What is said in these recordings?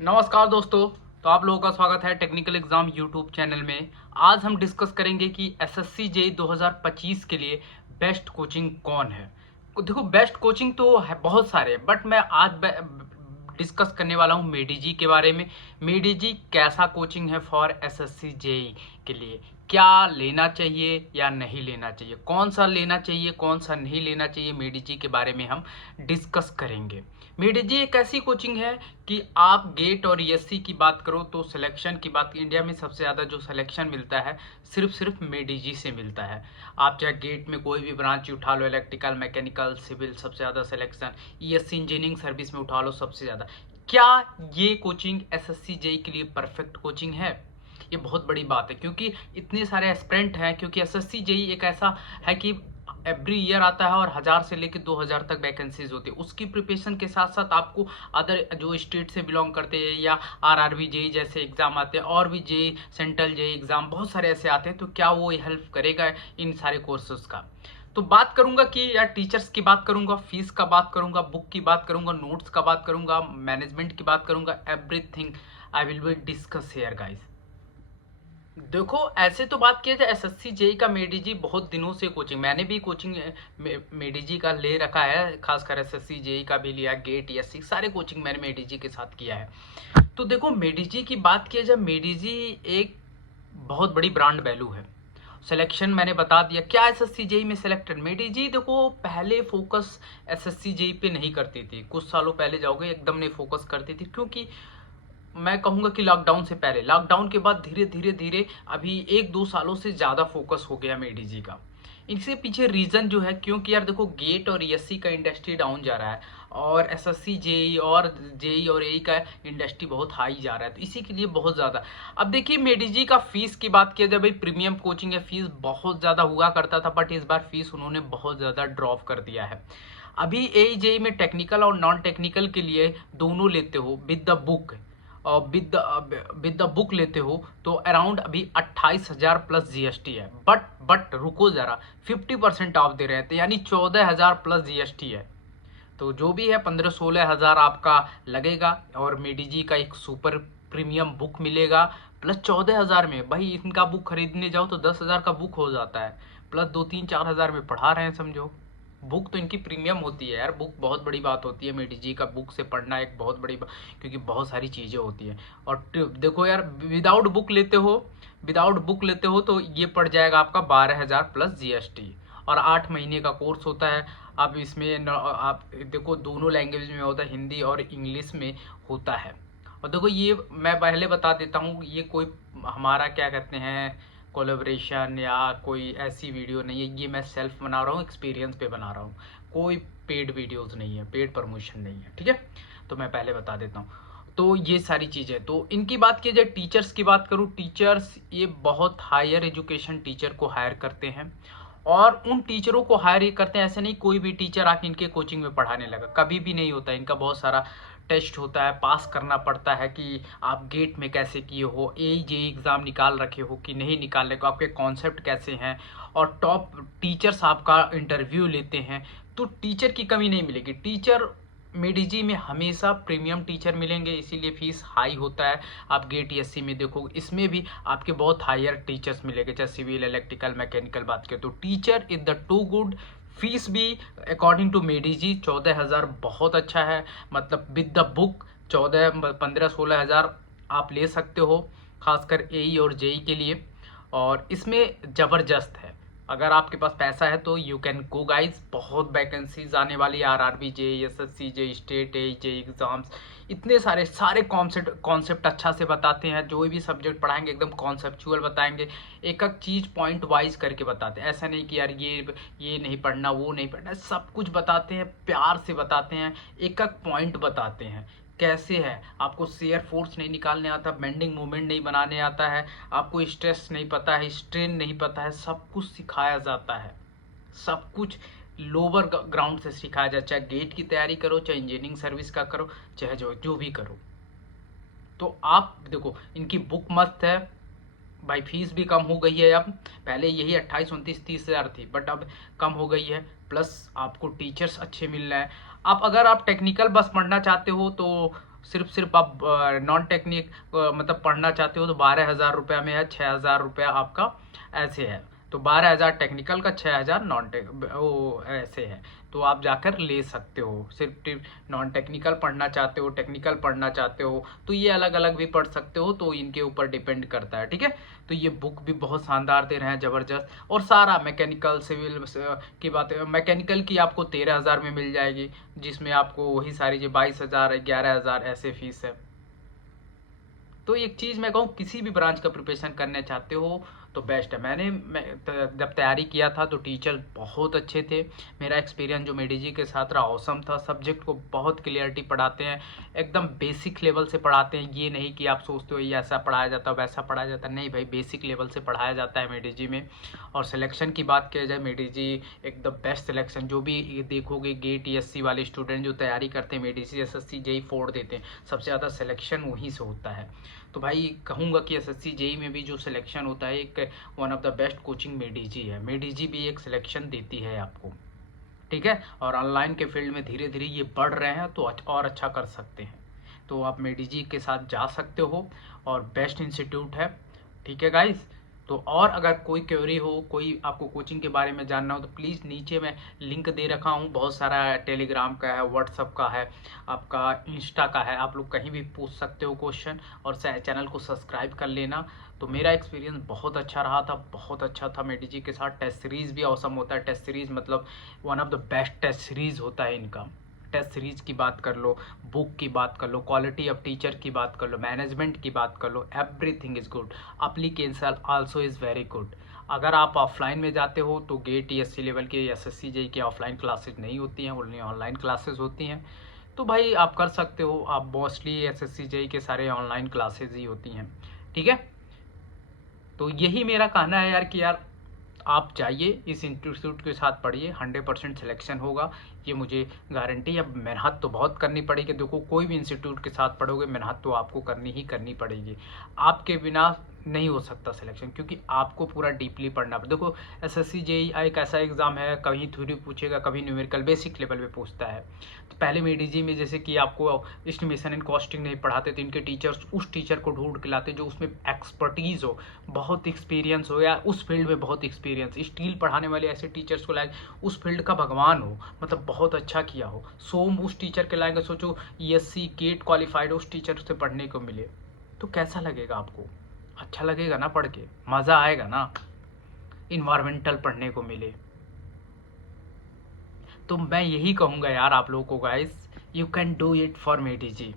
नमस्कार दोस्तों। तो आप लोगों का स्वागत है टेक्निकल एग्जाम यूट्यूब चैनल में। आज हम डिस्कस करेंगे कि एसएससी जेईई 2025 के लिए बेस्ट कोचिंग कौन है। देखो, बेस्ट कोचिंग तो है बहुत सारे, बट मैं आज डिस्कस करने वाला हूँ मेडिजी के बारे में। मेडिजी कैसा कोचिंग है फॉर एसएससी जेईई के लिए, क्या लेना चाहिए या नहीं लेना चाहिए, कौन सा लेना चाहिए कौन सा नहीं लेना चाहिए, मेडिजी के बारे में हम डिस्कस करेंगे। मेडिजी एक ऐसी कोचिंग है कि आप गेट और ईएससी की बात करो तो सिलेक्शन की बात, इंडिया में सबसे ज़्यादा जो सिलेक्शन मिलता है सिर्फ मेडिजी से मिलता है। आप चाहे गेट में कोई भी ब्रांच उठा लो, इलेक्ट्रिकल, मैकेनिकल, सिविल, सबसे ज़्यादा सिलेक्शन, ईएससी इंजीनियरिंग सर्विस में उठा लो, सबसे ज़्यादा। क्या ये कोचिंग एसएससी जेईई के लिए परफेक्ट कोचिंग है? ये बहुत बड़ी बात है क्योंकि इतने सारे एस्पिरेंट हैं, क्योंकि एसएससी जेईई एक ऐसा है कि एवरी ईयर आता है और 1000 से लेकर 2000 तक वैकेंसीज होती है। उसकी प्रिपरेशन के साथ साथ आपको अदर जो स्टेट से बिलोंग करते हैं या आरआरबी जेईई जैसे एग्जाम आते हैं, और भी जेईई, सेंट्रल जेईई एग्जाम बहुत सारे ऐसे आते हैं, तो क्या वो हेल्प करेगा इन सारे कोर्सेज का? तो बात करूंगा कि यार टीचर्स की बात करूंगा, फीस का बात करूंगा, बुक की बात करूंगा, नोट्स का बात करूंगा, मैनेजमेंट की बात करूंगा, everything I will be discuss here guys. देखो, ऐसे तो बात किया जाए एसएससी जेई का, मेडिजी बहुत दिनों से कोचिंग, मैंने भी कोचिंग मेडिजी का ले रखा है, खासकर एसएससी जेई का भी लिया, गेट एससी सारे कोचिंग मैंने मेडिजी के साथ किया है। तो देखो, मेडिजी की बात किया जाए, मेडिजी एक बहुत बड़ी ब्रांड वैल्यू है। सिलेक्शन मैंने बता दिया, क्या एसएससी जेई में सिलेक्टेड मेडिजी। देखो, पहले फोकस एसएससी जेई पे नहीं करती थी, कुछ सालों पहले जाओगे एकदम नहीं फोकस करती थी, क्योंकि मैं कहूँगा कि लॉकडाउन से पहले, लॉकडाउन के बाद धीरे धीरे धीरे अभी 1-2 सालों से ज़्यादा फोकस हो गया मेडिजी का। इसके पीछे रीज़न जो है, क्योंकि यार देखो, गेट और ईएससी का इंडस्ट्री डाउन जा रहा है और एसएससी जेई और जेई और एई का इंडस्ट्री बहुत हाई जा रहा है, तो इसी के लिए बहुत ज़्यादा। अब देखिए, मेडिजी का फीस की बात किया जाए, भाई प्रीमियम कोचिंग है, फीस बहुत ज़्यादा हुआ करता था, बट इस बार फीस उन्होंने बहुत ज़्यादा ड्रॉप कर दिया है। अभी एई जेई में टेक्निकल और नॉन टेक्निकल के लिए दोनों लेते हो with the book, with the book लेते हो तो अराउंड अभी 28,000 प्लस जीएसटी है। बट रुको जरा, 50% ऑफ दे रहे हैं, तो यानी 14,000 प्लस जीएसटी है। तो जो भी है 15-16 हज़ार आपका लगेगा, और मेडिजी का एक सुपर प्रीमियम बुक मिलेगा प्लस 14,000 में। भाई इनका बुक खरीदने जाओ तो 10,000 का बुक हो जाता है, प्लस 2-3-4 हज़ार में पढ़ा रहे हैं, समझो। बुक तो इनकी प्रीमियम होती है यार, बुक बहुत बड़ी बात होती है, मेडिजी का बुक से पढ़ना एक बहुत बड़ी बात, क्योंकि बहुत सारी चीज़ें होती हैं। और देखो यार, विदाउट बुक लेते हो तो ये पड़ जाएगा आपका 12,000 प्लस जीएसटी, और 8 महीने का कोर्स होता है। अब इसमें आप देखो, दोनों लैंग्वेज में होता है, हिंदी और इंग्लिश में होता है। और देखो, ये मैं पहले बता देता हूँ, ये कोई हमारा क्या कहते हैं कोलेब्रेशन या कोई ऐसी वीडियो नहीं है, ये मैं सेल्फ बना रहा हूँ, एक्सपीरियंस पे बना रहा हूँ, कोई पेड वीडियोस नहीं है, पेड प्रमोशन नहीं है, ठीक है। तो मैं पहले बता देता हूँ। तो ये सारी चीज़ें, तो इनकी बात की जाए, टीचर्स की बात करूँ, टीचर्स ये बहुत हायर एजुकेशन टीचर को हायर करते हैं, और उन टीचरों को हायर ही करते हैं, ऐसे नहीं कोई भी टीचर आके इनके कोचिंग में पढ़ाने लगा, कभी भी नहीं होता। इनका बहुत सारा टेस्ट होता है, पास करना पड़ता है कि आप गेट में कैसे किए हो, एई जेई एग्ज़ाम निकाल रखे हो कि नहीं निकाल रखे हो, आपके कॉन्सेप्ट कैसे हैं, और टॉप टीचर्स आपका इंटरव्यू लेते हैं। तो टीचर की कमी नहीं मिलेगी, टीचर मेडिजी में हमेशा प्रीमियम टीचर मिलेंगे, इसीलिए फीस हाई होता है। आप गेट ईएससी में देखो, इसमें भी आपके बहुत हायर टीचर्स मिलेंगे, चाहे सिविल, इलेक्ट्रिकल, मैकेनिकल बात करें तो teacher is the two good. Fees भी अकॉर्डिंग टू मेडिजी 14,000 बहुत अच्छा है, मतलब विद द बुक 15-16 हज़ार आप ले सकते हो, खासकर एई और जेई के लिए। और इसमें ज़बरदस्त है, अगर आपके पास पैसा है तो यू कैन गो गाइज। बहुत वैकेंसीज आने वाली है, RRB JE, SSC JE, state AE JE exams, इतने सारे कॉन्सेप्ट अच्छा से बताते हैं, जो भी सब्जेक्ट पढ़ाएंगे एकदम कॉन्सेप्चुअल बताएंगे, एक एक चीज़ पॉइंट वाइज करके बताते हैं। ऐसा नहीं कि यार ये नहीं पढ़ना, वो नहीं पढ़ना, सब कुछ बताते हैं, प्यार से बताते हैं, एक एक पॉइंट बताते हैं कैसे है। आपको शेयर फोर्स नहीं निकालने आता, बेंडिंग मूवमेंट नहीं बनाने आता है, आपको स्ट्रेस नहीं पता है, स्ट्रेन नहीं पता है, सब कुछ सिखाया जाता है, सब कुछ लोअर ग्राउंड से सिखाया जाए, चाहे गेट की तैयारी करो, चाहे इंजीनियरिंग सर्विस का करो, चाहे जो जो भी करो। तो आप देखो, इनकी बुक मस्त है भाई, फीस भी कम हो गई है अब, पहले यही 28-29-30 हज़ार थी, बट अब कम हो गई है, प्लस आपको टीचर्स अच्छे मिल रहे हैं। आप अगर आप टेक्निकल बस पढ़ना चाहते हो तो सिर्फ आप नॉन टेक्निक मतलब पढ़ना चाहते हो तो 12,000 रुपया में है, 6,000 रुपया आपका ऐसे है। तो 12,000 टेक्निकल का, 6,000 नॉन टेक वो ऐसे है। तो आप जाकर ले सकते हो। सिर्फ नॉन टेक्निकल पढ़ना चाहते हो, टेक्निकल पढ़ना चाहते हो तो ये अलग अलग भी पढ़ सकते हो, तो इनके ऊपर डिपेंड करता है। ठीक है, तो ये बुक भी बहुत शानदार दे रहे हैं, ज़बरदस्त। और सारा मैकेनिकल सिविल की बात है, मैकेनिकल की आपको 13,000 में मिल जाएगी, जिसमें आपको वही सारी जो 22,000 11,000 ऐसे फीस है। तो एक चीज़ मैं कहूँ, किसी भी ब्रांच का प्रिपरेशन करने चाहते हो तो बेस्ट है। जब तैयारी किया था तो टीचर बहुत अच्छे थे। मेरा एक्सपीरियंस जो मेडीजी के साथ रहा औसम था। सब्जेक्ट को बहुत क्लियरिटी पढ़ाते हैं, एकदम बेसिक लेवल से पढ़ाते हैं। ये नहीं कि आप सोचते हो ये ऐसा पढ़ाया जाता है वैसा पढ़ाया जाता है, नहीं भाई, बेसिक लेवल से पढ़ाया जाता है मेडीजी में। और सिलेक्शन की बात किया जाए, मेडीजी एकदम बेस्ट सिलेक्शन। जो भी ये देखोगे गेट ESC वाले स्टूडेंट जो तैयारी करते हैं मेडीसी SSC JEE 4 देते हैं, सबसे ज़्यादा सिलेक्शन वहीं से होता है। तो भाई कहूँगा कि SSC JEE में भी जो सिलेक्शन होता है, एक one of the best coaching Made Easy है। मेडीजी भी एक सिलेक्शन देती है आपको। ठीक है, और ऑनलाइन के फील्ड में धीरे धीरे ये बढ़ रहे हैं तो और अच्छा कर सकते हैं। तो आप मेडीजी के साथ जा सकते हो और बेस्ट इंस्टीट्यूट है। ठीक है गाइस, तो और अगर कोई क्वेरी हो, कोई आपको कोचिंग के बारे में जानना हो तो प्लीज़ नीचे मैं लिंक दे रखा हूँ। बहुत सारा टेलीग्राम का है, व्हाट्सअप का है, आपका इंस्टा का है, आप लोग कहीं भी पूछ सकते हो क्वेश्चन। और चैनल को सब्सक्राइब कर लेना। तो मेरा एक्सपीरियंस बहुत अच्छा रहा था, बहुत अच्छा था मेडीजी के साथ। टेस्ट सीरीज़ भी औसम होता है। टेस्ट सीरीज़ मतलब one of the best test series होता है इनका। टेस्ट सीरीज की बात कर लो, बुक की बात कर लो, क्वालिटी ऑफ टीचर की बात कर लो, मैनेजमेंट की बात कर लो, everything is good. Application also is very good. अगर आप ऑफलाइन में जाते हो तो गेट ESC लेवल के SSC JEE की ऑफलाइन क्लासेज नहीं होती हैं, ओनली ऑनलाइन क्लासेज होती हैं। तो भाई आप कर सकते हो, आप मोस्टली SSC JEE के सारे ऑनलाइन क्लासेज ही होती हैं। ठीक है, तो यही मेरा कहना है यार कि यार आप जाइए, इस इंस्टीट्यूट के साथ पढ़िए, 100% सिलेक्शन होगा, ये मुझे गारंटी है। मेहनत तो बहुत करनी पड़ेगी। देखो, कोई भी इंस्टीट्यूट के साथ पढ़ोगे मेहनत तो आपको करनी ही करनी पड़ेगी। आपके बिना नहीं हो सकता सिलेक्शन, क्योंकि आपको पूरा डीपली पढ़ना पड़ेगा। देखो, SSC JEE एक ऐसा एग्ज़ाम है, कहीं थ्योरी पूछेगा, कभी न्यूमेरिकल बेसिक लेवल पे पूछता है। तो पहले मेडीजी में जैसे कि आपको एस्टिमेशन एंड कॉस्टिंग नहीं पढ़ाते तो इनके टीचर्स उस टीचर को ढूंढ के लाते जो उसमें एक्सपर्टीज़ हो, बहुत एक्सपीरियंस हो, या उस फील्ड में बहुत एक्सपीरियंस। स्टील पढ़ाने वाले ऐसे टीचर्स को लाए उस फील्ड का भगवान हो, मतलब बहुत अच्छा किया हो। सोम उस टीचर के लाएंगे, सोचो ESC गेट क्वालिफाइड उस टीचर से पढ़ने को मिले तो कैसा लगेगा आपको? अच्छा लगेगा ना, पढ़ के मज़ा आएगा ना, इन्वायरमेंटल पढ़ने को मिले। तो मैं यही कहूँगा यार आप लोगों को, guys you can do it for Made Easy.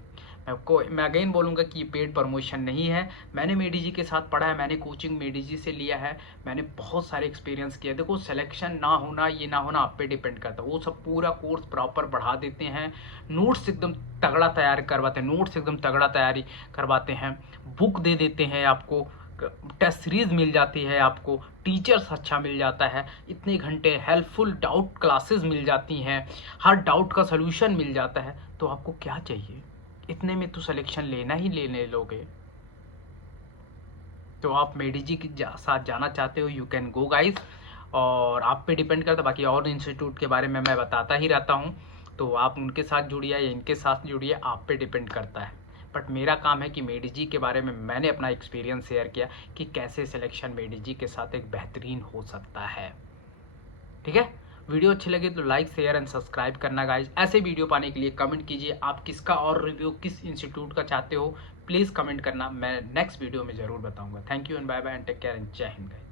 मैं अगेन बोलूँगा कि पेड प्रमोशन नहीं है। मैंने मेडीजी के साथ पढ़ा है, मैंने कोचिंग मेडीजी से लिया है, मैंने बहुत सारे एक्सपीरियंस किया। देखो, सिलेक्शन ना होना, ये ना होना आप पे डिपेंड करता है। वो सब पूरा कोर्स प्रॉपर बढ़ा देते हैं, नोट्स एकदम तगड़ा तैयार करवाते हैं, नोट्स एकदम तगड़ा तैयारी करवाते हैं, बुक दे देते हैं आपको, टेस्ट सीरीज मिल जाती है आपको, टीचर्स अच्छा मिल जाता है, इतने घंटे हेल्पफुल डाउट क्लासेस मिल जाती हैं, हर डाउट का सलूशन मिल जाता है। तो आपको क्या चाहिए? इतने में तो सिलेक्शन लेना ही लेने लोगे। तो आप मेडीजी के साथ जाना चाहते हो, यू कैन गो गाइज। और आप पे डिपेंड करता है, बाकी और इंस्टीट्यूट के बारे में मैं बताता ही रहता हूँ, तो आप उनके साथ जुड़िए या इनके साथ जुड़िए, आप पे डिपेंड करता है। बट मेरा काम है कि मेडीजी के बारे में मैंने अपना एक्सपीरियंस शेयर किया कि कैसे सिलेक्शन मेडीजी के साथ एक बेहतरीन हो सकता है। ठीक है, वीडियो अच्छी लगे तो लाइक शेयर एंड सब्सक्राइब करना गाइज। ऐसे वीडियो पाने के लिए कमेंट कीजिए, आप किसका और रिव्यू किस इंस्टीट्यूट का चाहते हो, प्लीज़ कमेंट करना, मैं नेक्स्ट वीडियो में ज़रूर बताऊंगा। Thank you and bye bye and take care and जय हिंद गाइज।